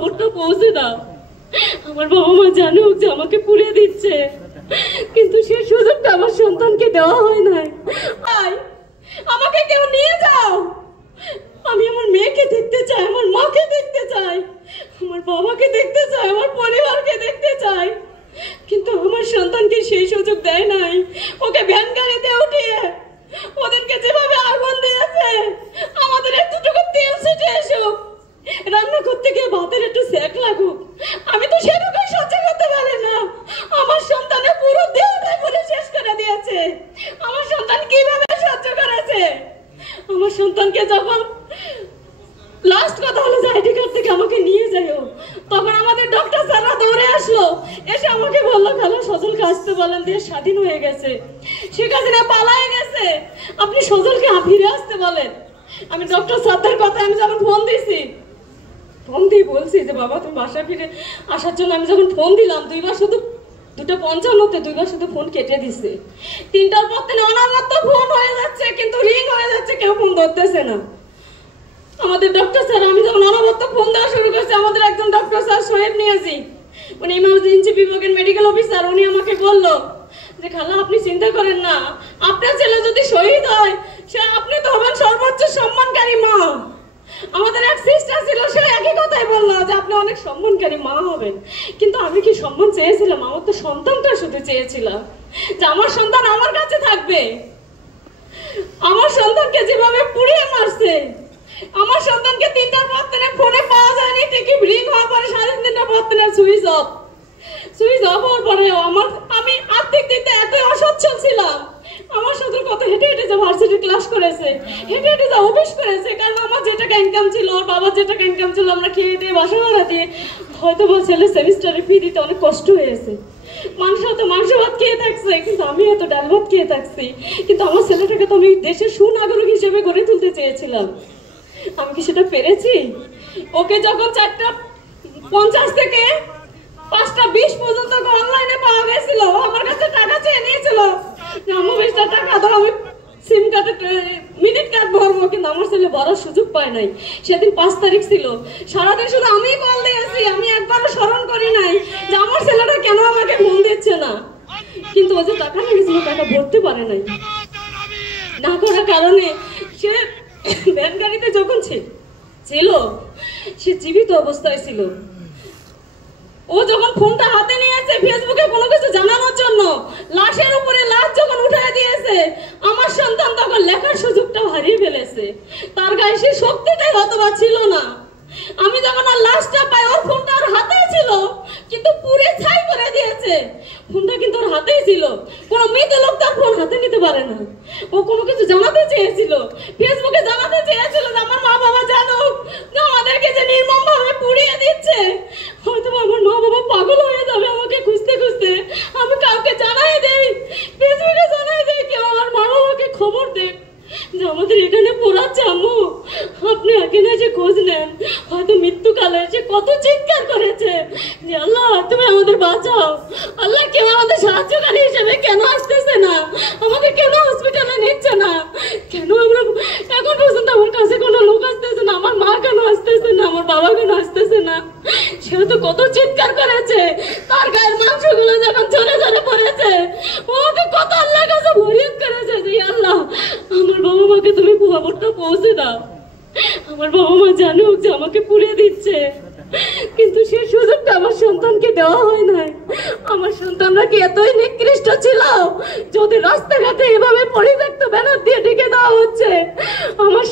খবরটা পৌঁছে দাও। আমার বাবা মা জানুক যে আমাকে পুড়িয়ে দিচ্ছে, কিন্তু সেই সুযোগটা আমার সন্তানকে দেওয়া হয় নাই। আমাকে কেউ নিয়ে যাও, আমি আমার মেয়েকে দেখতে চাই, আমার মাকে দেখতে চাই, আমার বাবাকে দেখতে চাই, আমার পরিবারকে দেখতে চাই, কিন্তু আমার সন্তানকে সেই সুযোগ দেয় নাই। ওকে ভ্যান গাড়িতে উঠিয়ে ওদেরকে যেভাবে আগুন দিয়েছে, আমাদের একটুটুকু তেল ছিটে এসুক, রান্না করতে গিয়ে ভাতের একটু সেক লাগুক, আমি তো সেটুকুই সহ্য করতে পারি না। আমার সন্তানের পুরো দেহটাই পুড়ে শেষ করে দিয়েছে। আমার সন্তান কিভাবে সহ্য করেছে? আমার সন্তানকে যখন লাস্ট কথা হলো যে আইডি কার্ড থেকে আমাকে নিয়ে যাও, তখন আমাদের ডক্টর স্যাররা দৌড়ে আসলো, এসে আমাকে বললো খালা সজলকে আসতে বলেন, দেশ স্বাধীন হয়ে গেছে, শেখ হাসিনা পালায়ে গেছে, আপনি সজলকে ফিরে আসতে বলেন। আমি ডক্টর স্যারদের কথা আমি যখন ফোন দিয়েছি, ফোন দিয়ে বলছি যে বাবা তুমি বাসা ফিরে আসার জন্য আমি যখন ফোন দিলাম, দুইবার শুধু 2:55-তে দুইবার শুধু ফোন কেটে দিছে। 3টার পর থেকে অনবরত ফোন হয়ে যাচ্ছে, কিন্তু রিং হয়ে যাচ্ছে, কেউ ফোন ধরতেছে না। আমাদের ডক্টর স্যার আমি যখন অনবরত ফোন দেওয়া শুরু করছি, আমাদের একজন ডক্টর স্যার সোহেব নিয়াজি, উনি ইমার্জেন্সি বিভাগের মেডিকেল অফিসার, উনি আমাকে বললো যে খালা আপনি চিন্তা করেন না, আপনার ছেলে যদি শহীদ হয় সে আপনি তো হবেন সর্বোচ্চ সম্মানকারী মা। আমাদের এক সিস্টার ছিল, সে একই কথাই বললো যে আপনি অনেক সম্মানকারী মা হবেন। কিন্তু আমি কি সম্মান চেয়েছিলাম? আমার তো সন্তানটা শুধু চেয়েছিলাম যে আমার সন্তান আমার কাছে থাকবে। আমার সন্তানকে যেভাবে পুড়িয়ে মারছে, আমার সন্তানকে 3টার পর থেকে ফোনে পাওয়া যায়নি, ঠিকই রিং হওয়ার পরে 3:30টার পর থেকে সুইচ অফ হওয়ার পরে আমি আর্থিক দিক দিয়ে এত অসচ্ছল ছিলাম। আমার সাথে কত হেঁটে হেঁটে যা ভার্সিটি ক্লাস করেছে, হেঁটে হেঁটে যা অফিস করেছে, কারণ আমার যে টাকা ইনকাম ছিল, ওর বাবার যে টাকা ইনকাম ছিল, আমরা খেয়ে দিয়ে বাসা ভাড়া দিয়ে হয়তো বা ছেলে সেমিস্টারে ফি দিতে অনেক কষ্ট হয়েছে। মাংস ভাত খেয়ে থাকছে, কিন্তু আমি এত ডাল ভাত খেয়ে থাকছি। কিন্তু আমার ছেলেটাকে তো আমি দেশের সুনাগরিক হিসেবে গড়ে তুলতে চেয়েছিলাম। আমি কি সেটা পেরেছি? ওকে যখন 4:50 থেকে 5:20 পর্যন্ত অনলাইনে পাওয়া গেছিল, আমার কাছে টাকা চেয়ে নিয়েছিল যে আমি 20টা টাকা দাও, আমি সিম কার্ডে মিনিট কার্ড ভরবো, কিন্তু আমার ছেলে ভরার সুযোগ পায় নাই। সেদিন 5 তারিখ ছিল, সারাদিন শুধু আমি কল দিয়েছি, আমি একবারও স্মরণ করি নাই যে আমার ছেলেটা কেন আমাকে ফোন দিচ্ছে না। কিন্তু ও যে টাকা নিয়েছিল, টাকা ভরতে পারে নাই, না করার কারণে সে ভ্যান গাড়িতে যখন ছিল সে জীবিত অবস্থায় ছিল। ও যখন ফোনটা হাতে নিয়েছে ফেসবুকে কোনো কিছু জানানোর জন্য, লাশের উপরে লাশ যখন উঠায় দিয়েছে, আমার সন্তান তখন লেখার সুযোগটাও হারিয়ে ফেলেছে। তার গায়ে সে শক্তিটাই হয়তোবা ছিল না। আমি যখন আর লাশটা পাই, ওর ফোনটা ওর হাতেই ছিল, কিন্তু পুরে ছাই করে দিয়েছে। ফোনটা কিন্তু ওর হাতেই ছিল, কোনো মৃত লোক তার ফোন হাতে নিতে পারে না। ও কোনো কিছু জানাতে চেয়েছিল, ফেসবুকে জানাতে চেয়েছিল যে আমার মা বাবা জানুক যে আমাদেরকে যে নির্মম ভাবে পুড়িয়ে দিচ্ছে। হয়তো আমার মা বাবা পাগল হয়ে যাবে আমাকে খুঁজতে খুঁজতে। আমি কাউকে জানাই দেই, ফেসবুকে জানাই দেই, কেউ আমার মা বাবাকে খবর দেয় যে আমাদের এখানে পোড়াচ্ছে, আম্মু আপনি আগে না যে খোঁজ নেন। হয়তো মৃত্যুকালে সে কত চিৎকার করেছে যে আল্লাহ তুমি আমাদের বাঁচাও, আল্লাহ কেউ আমাদের সাহায্যকারী হিসেবে কেন আসতেছে না, আমাদের কেন হসপিটালে নিচ্ছে না, কেন আমরা এখন পর্যন্ত আমার কাছে কোনো লোক আসতেছে না, আমার মা কেন আসতেছে না, আমার বাবা কেন আসতেছে না। সেও তো কত চিৎকার করেছে, তার গায়ের মাংসগুলো যখন ঝরে ঝরে পড়েছে, ও তো কত আল্লাহর কাছে ফরিয়াদ করেছে যে আল্লাহ আমার বাবা মাকে তুমি খবরটা পৌঁছে দাও, আমার বাবা মা জানুক যে আমাকে পুড়িয়ে দিচ্ছে, কিন্তু সেই সুযোগটা আমার সন্তানকে দেওয়া হয় নাই। আমার সন্তানরা কি এতই নিকৃষ্ট ছিল যদি রাস্তাঘাটে এভাবে পরিত্যক্ত ব্যানার দিয়ে ঢেকে দেওয়া হচ্ছে? আমার